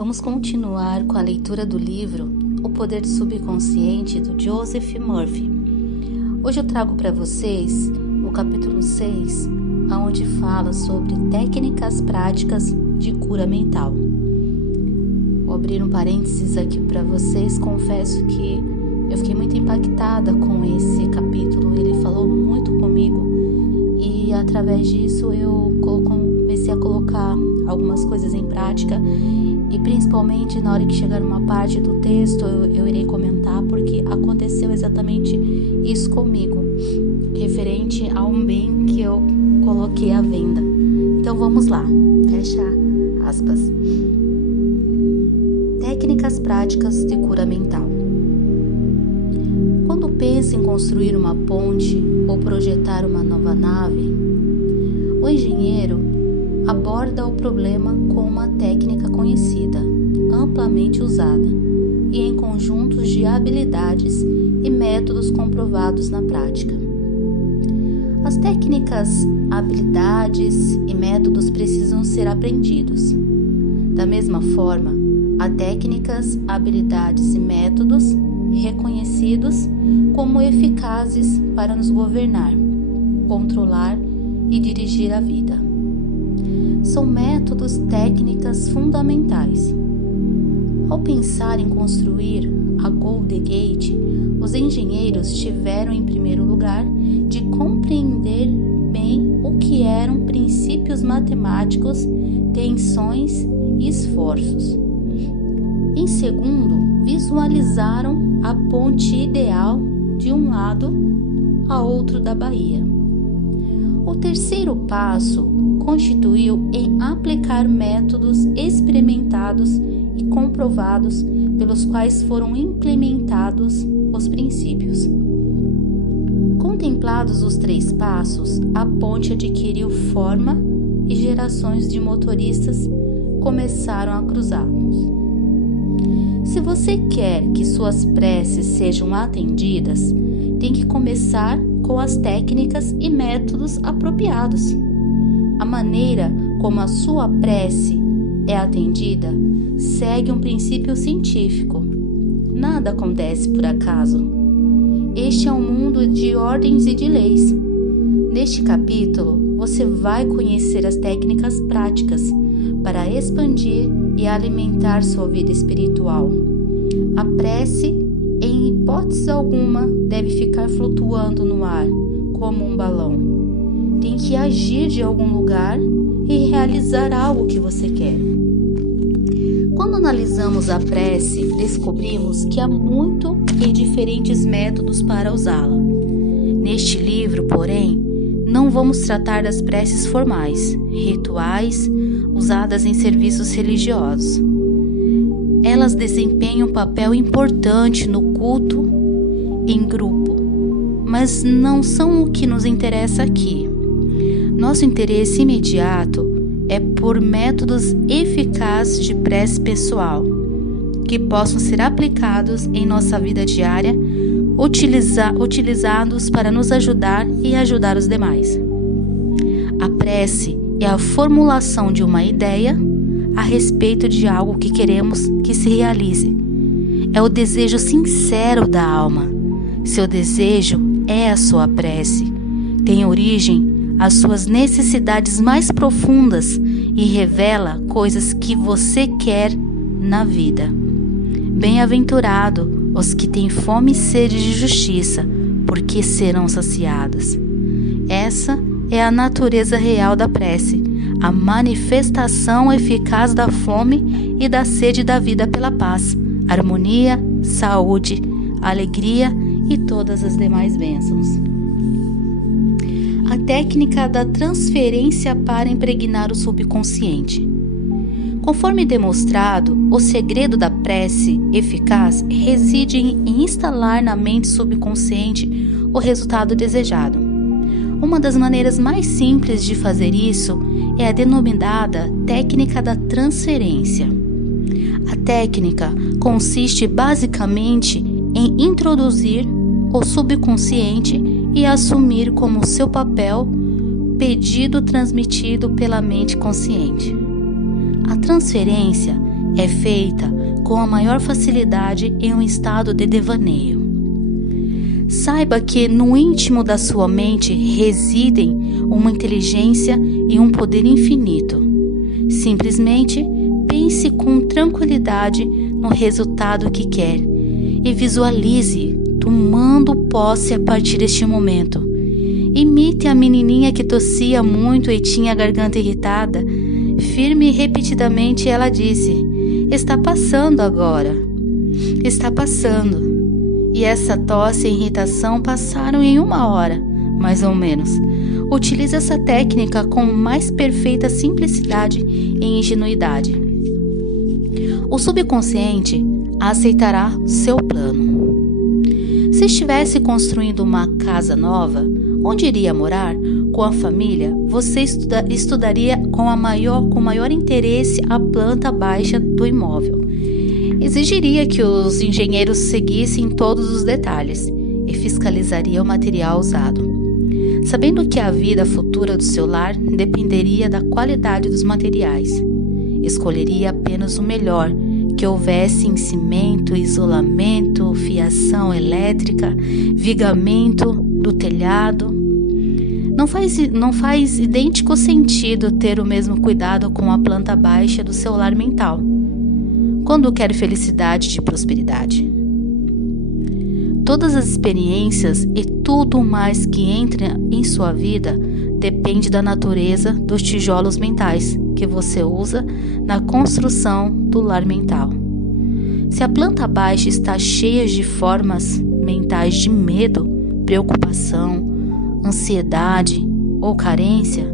Vamos continuar com a leitura do livro O Poder do Subconsciente, do Joseph Murphy. Hoje eu trago para vocês o capítulo 6, onde fala sobre técnicas práticas de cura mental. Vou abrir um parênteses aqui para vocês. Confesso que eu fiquei muito impactada com esse capítulo. Ele falou muito comigo e através disso eu comecei a colocar algumas coisas em prática. E principalmente na hora que chegar numa parte do texto eu irei comentar, porque aconteceu exatamente isso comigo, referente a um bem que eu coloquei à venda. Então vamos lá, fecha aspas. Técnicas práticas de cura mental. Quando pensa em construir uma ponte ou projetar uma nova nave, o engenheiro aborda o problema com uma técnica conhecida, amplamente usada, e em conjuntos de habilidades e métodos comprovados na prática. As técnicas, habilidades e métodos precisam ser aprendidos. Da mesma forma, há técnicas, habilidades e métodos reconhecidos como eficazes para nos governar, controlar e dirigir a vida. São métodos, técnicas fundamentais. Ao pensar em construir a Golden Gate, os engenheiros tiveram, em primeiro lugar, de compreender bem o que eram princípios matemáticos, tensões e esforços. Em segundo, visualizaram a ponte ideal de um lado a outro da baía. O terceiro passo constituiu em aplicar métodos experimentados e comprovados pelos quais foram implementados os princípios. Contemplados os três passos, a ponte adquiriu forma e gerações de motoristas começaram a cruzá-los. Se você quer que suas preces sejam atendidas, tem que começar com as técnicas e métodos apropriados. A maneira como a sua prece é atendida segue um princípio científico. Nada acontece por acaso. Este é um mundo de ordens e de leis. Neste capítulo, você vai conhecer as técnicas práticas para expandir e alimentar sua vida espiritual. A prece, em hipótese alguma, deve ficar flutuando no ar, como um balão. Tem que agir de algum lugar e realizar algo que você quer. Quando analisamos a prece, descobrimos que há muito e diferentes métodos para usá-la. Neste livro, porém, não vamos tratar das preces formais, rituais, usadas em serviços religiosos. Elas desempenham um papel importante no culto em grupo, mas não são o que nos interessa aqui. Nosso interesse imediato é por métodos eficazes de prece pessoal, que possam ser aplicados em nossa vida diária, utilizados para nos ajudar e ajudar os demais. A prece é a formulação de uma ideia a respeito de algo que queremos que se realize. É o desejo sincero da alma. Seu desejo é a sua prece. Tem origem às suas necessidades mais profundas e revela coisas que você quer na vida. Bem-aventurado os que têm fome e sede de justiça, porque serão saciados. Essa é a natureza real da prece, a manifestação eficaz da fome e da sede da vida pela paz, harmonia, saúde, alegria e todas as demais bênçãos. A técnica da transferência para impregnar o subconsciente. Conforme demonstrado, o segredo da prece eficaz reside em instalar na mente subconsciente o resultado desejado. Uma das maneiras mais simples de fazer isso é a denominada técnica da transferência. A técnica consiste basicamente em introduzir o subconsciente e assumir como seu papel pedido transmitido pela mente consciente. A transferência é feita com a maior facilidade em um estado de devaneio. Saiba que no íntimo da sua mente residem uma inteligência e um poder infinito. Simplesmente pense com tranquilidade no resultado que quer e visualize tomando posse a partir deste momento. Imite a menininha que tossia muito e tinha a garganta irritada. Firme e repetidamente ela disse: "Está passando agora. Está passando." E essa tosse e irritação passaram em 1 hora, mais ou menos. Utilize essa técnica com mais perfeita simplicidade e ingenuidade. O subconsciente aceitará seu plano. Se estivesse construindo uma casa nova, onde iria morar? Com a família, você estudaria com maior interesse a planta baixa do imóvel. Exigiria que os engenheiros seguissem todos os detalhes e fiscalizaria o material usado. Sabendo que a vida futura do seu lar dependeria da qualidade dos materiais, escolheria apenas o melhor, que houvesse em cimento, isolamento, fiação elétrica, vigamento do telhado. Não faz idêntico sentido ter o mesmo cuidado com a planta baixa do seu lar mental, quando quer felicidade e prosperidade. Todas as experiências e tudo mais que entra em sua vida depende da natureza dos tijolos mentais que você usa na construção do lar mental. Se a planta baixa está cheia de formas mentais de medo, preocupação, ansiedade ou carência,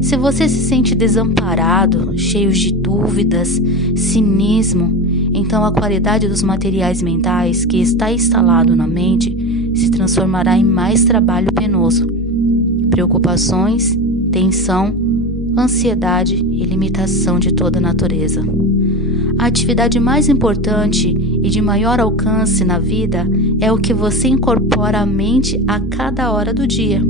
se você se sente desamparado, cheio de dúvidas, cinismo, então a qualidade dos materiais mentais que está instalado na mente se transformará em mais trabalho penoso, preocupações, tensão, ansiedade e limitação de toda a natureza. A atividade mais importante e de maior alcance na vida é o que você incorpora à mente a cada hora do dia.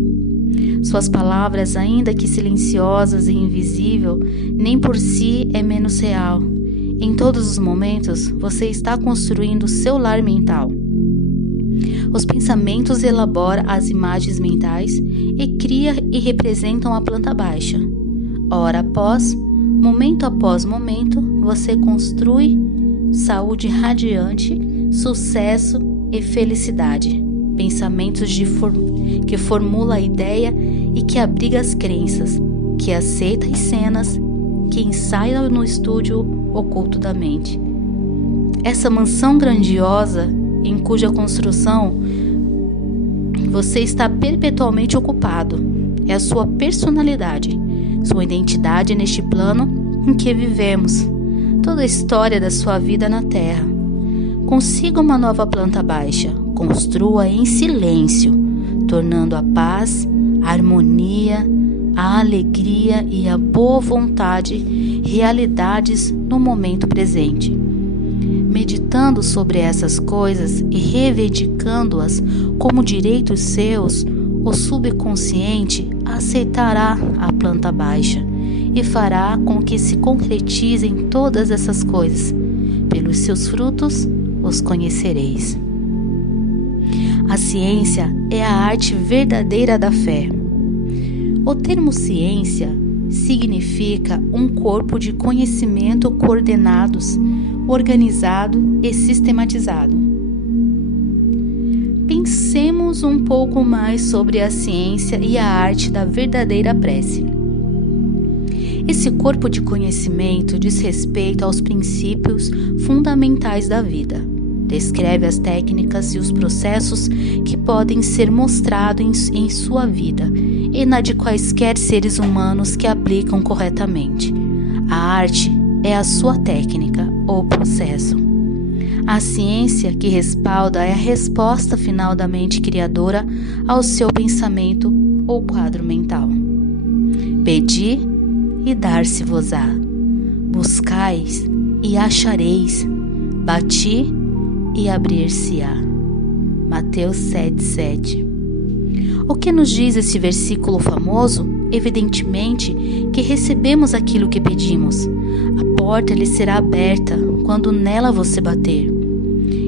Suas palavras, ainda que silenciosas e invisíveis, nem por si é menos real. Em todos os momentos, você está construindo seu lar mental. Os pensamentos elaboram as imagens mentais e cria e representam a planta baixa. Hora após momento, você construi saúde radiante, sucesso e felicidade. Pensamentos que formula a ideia e que abriga as crenças, que aceita as cenas, que ensaia no estúdio oculto da mente. Essa mansão grandiosa, em cuja construção você está perpetualmente ocupado, é a sua personalidade, sua identidade neste plano em que vivemos, toda a história da sua vida na Terra. Consiga uma nova planta baixa, construa em silêncio, tornando a paz, a harmonia, a alegria e a boa vontade realidades no momento presente. Meditando sobre essas coisas e reivindicando-as como direitos seus, o subconsciente aceitará a planta baixa e fará com que se concretizem todas essas coisas. Pelos seus frutos os conhecereis. A ciência é a arte verdadeira da fé. O termo ciência significa um corpo de conhecimento coordenados, organizado e sistematizado. Pensemos um pouco mais sobre a ciência e a arte da verdadeira prece. Esse corpo de conhecimento diz respeito aos princípios fundamentais da vida. Descreve as técnicas e os processos que podem ser mostrados em sua vida e na de quaisquer seres humanos que aplicam corretamente. A arte é a sua técnica ou processo. A ciência que respalda é a resposta final da mente criadora ao seu pensamento ou quadro mental. Pedi e dar-se-vos-á. Buscais e achareis. Bati e abrir-se-á. Mateus 7:7. O que nos diz esse versículo famoso? Evidentemente que recebemos aquilo que pedimos. A porta lhe será aberta quando nela você bater,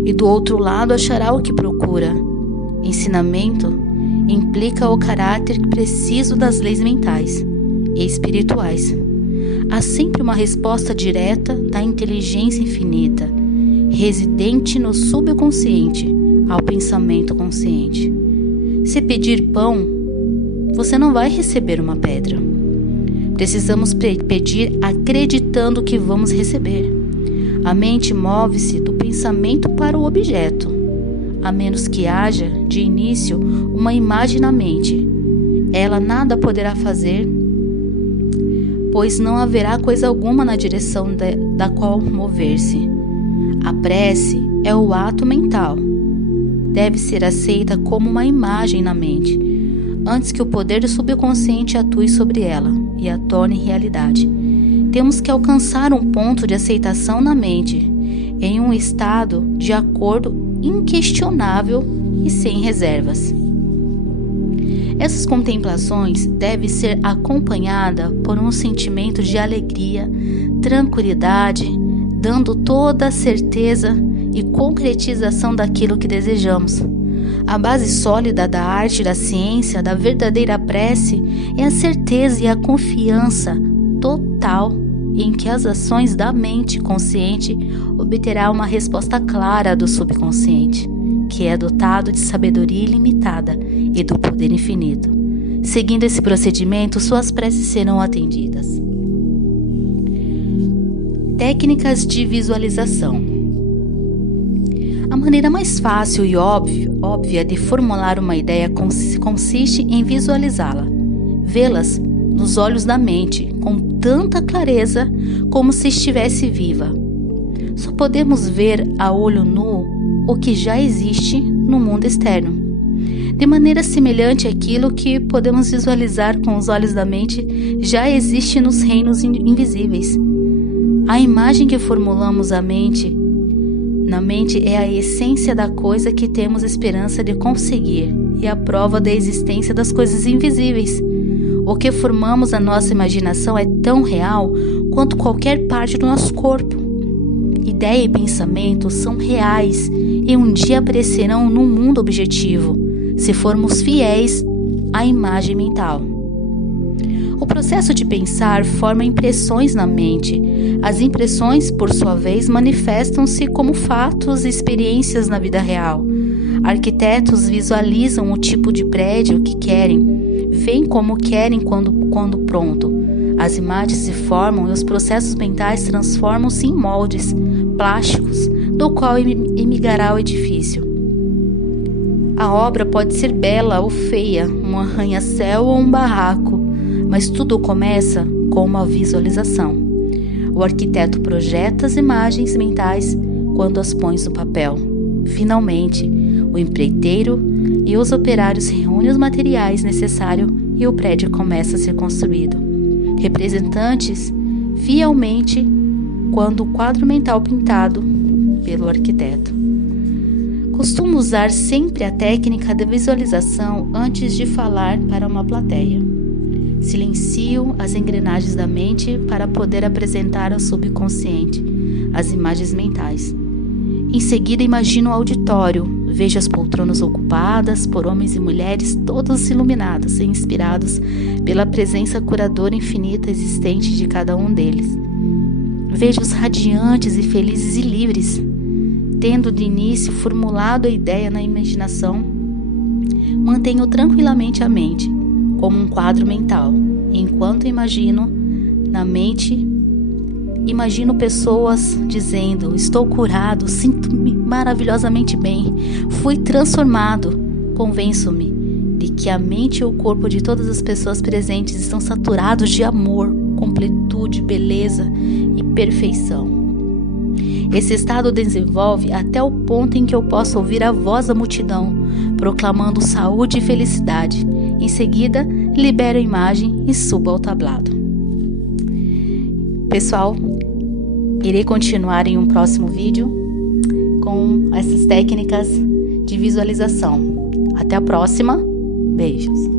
e do outro lado achará o que procura. Ensinamento implica o caráter preciso das leis mentais e espirituais. Há sempre uma resposta direta da inteligência infinita, residente no subconsciente, ao pensamento consciente. Se pedir pão, você não vai receber uma pedra. Precisamos pedir acreditando que vamos receber. A mente move-se do pensamento para o objeto, a menos que haja, de início, uma imagem na mente. Ela nada poderá fazer, pois não haverá coisa alguma na direção da qual mover-se. A prece é o ato mental. Deve ser aceita como uma imagem na mente, antes que o poder do subconsciente atue sobre ela e a torne realidade. Temos que alcançar um ponto de aceitação na mente, em um estado de acordo inquestionável e sem reservas. Essas contemplações devem ser acompanhadas por um sentimento de alegria, tranquilidade, dando toda a certeza e concretização daquilo que desejamos. A base sólida da arte, da ciência, da verdadeira prece é a certeza e a confiança total em que as ações da mente consciente obterá uma resposta clara do subconsciente, que é dotado de sabedoria ilimitada e do poder infinito. Seguindo esse procedimento, suas preces serão atendidas. Técnicas de visualização. A maneira mais fácil e óbvia de formular uma ideia consiste em visualizá-la, vê-las nos olhos da mente com tanta clareza como se estivesse viva. Só podemos ver a olho nu o que já existe no mundo externo. De maneira semelhante àquilo que podemos visualizar com os olhos da mente já existe nos reinos invisíveis. A imagem que formulamos na mente é a essência da coisa que temos esperança de conseguir e a prova da existência das coisas invisíveis. O que formamos na nossa imaginação é tão real quanto qualquer parte do nosso corpo. Ideia e pensamento são reais e um dia aparecerão no mundo objetivo, se formos fiéis à imagem mental. O processo de pensar forma impressões na mente. As impressões, por sua vez, manifestam-se como fatos e experiências na vida real. Arquitetos visualizam o tipo de prédio que querem, veem como querem quando pronto. As imagens se formam e os processos mentais transformam-se em moldes plásticos, do qual emigrará o edifício. A obra pode ser bela ou feia, um arranha-céu ou um barraco, mas tudo começa com uma visualização. O arquiteto projeta as imagens mentais quando as põe no papel. Finalmente, o empreiteiro e os operários reúnem os materiais necessários e o prédio começa a ser construído. Representantes fielmente quando o quadro mental pintado pelo arquiteto. Costumo usar sempre a técnica da visualização antes de falar para uma plateia. Silencio as engrenagens da mente para poder apresentar ao subconsciente as imagens mentais. Em seguida, imagino o auditório, vejo as poltronas ocupadas por homens e mulheres, todos iluminados e inspirados pela presença curadora infinita existente de cada um deles. Vejo-os radiantes e felizes e livres. Tendo de início formulado a ideia na imaginação, mantenho tranquilamente a mente, como um quadro mental. Enquanto imagino, na mente, imagino pessoas dizendo: estou curado, sinto-me maravilhosamente bem, fui transformado. Convenço-me de que a mente e o corpo de todas as pessoas presentes estão saturados de amor, completude, beleza e perfeição. Esse estado desenvolve até o ponto em que eu posso ouvir a voz da multidão, proclamando saúde e felicidade. Em seguida, libero a imagem e subo ao tablado. Pessoal, irei continuar em um próximo vídeo com essas técnicas de visualização. Até a próxima. Beijos.